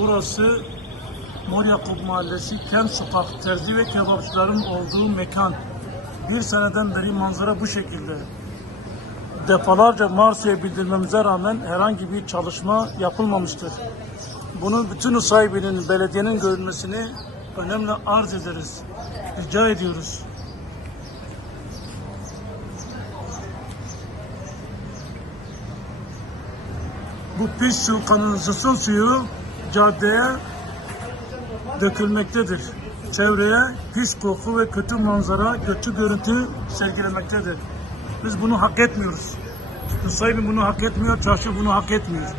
Burası Mor Yakup Mahallesi Kem Sokak terzi ve kebapçıların olduğu mekan. Bir seneden beri manzara bu şekilde. Defalarca Mars'a bildirmemize rağmen herhangi bir çalışma yapılmamıştır. Bunun bütün sahibinin, belediyenin görülmesini önemli arz ederiz. Rica ediyoruz. Bu pis su, kanalizasyon suyu caddeye dökülmektedir. Çevreye pis koku ve kötü manzara, kötü görüntü sergilemektedir. Biz bunu hak etmiyoruz. Nusaybin bunu hak etmiyor, çarşı bunu hak etmiyor.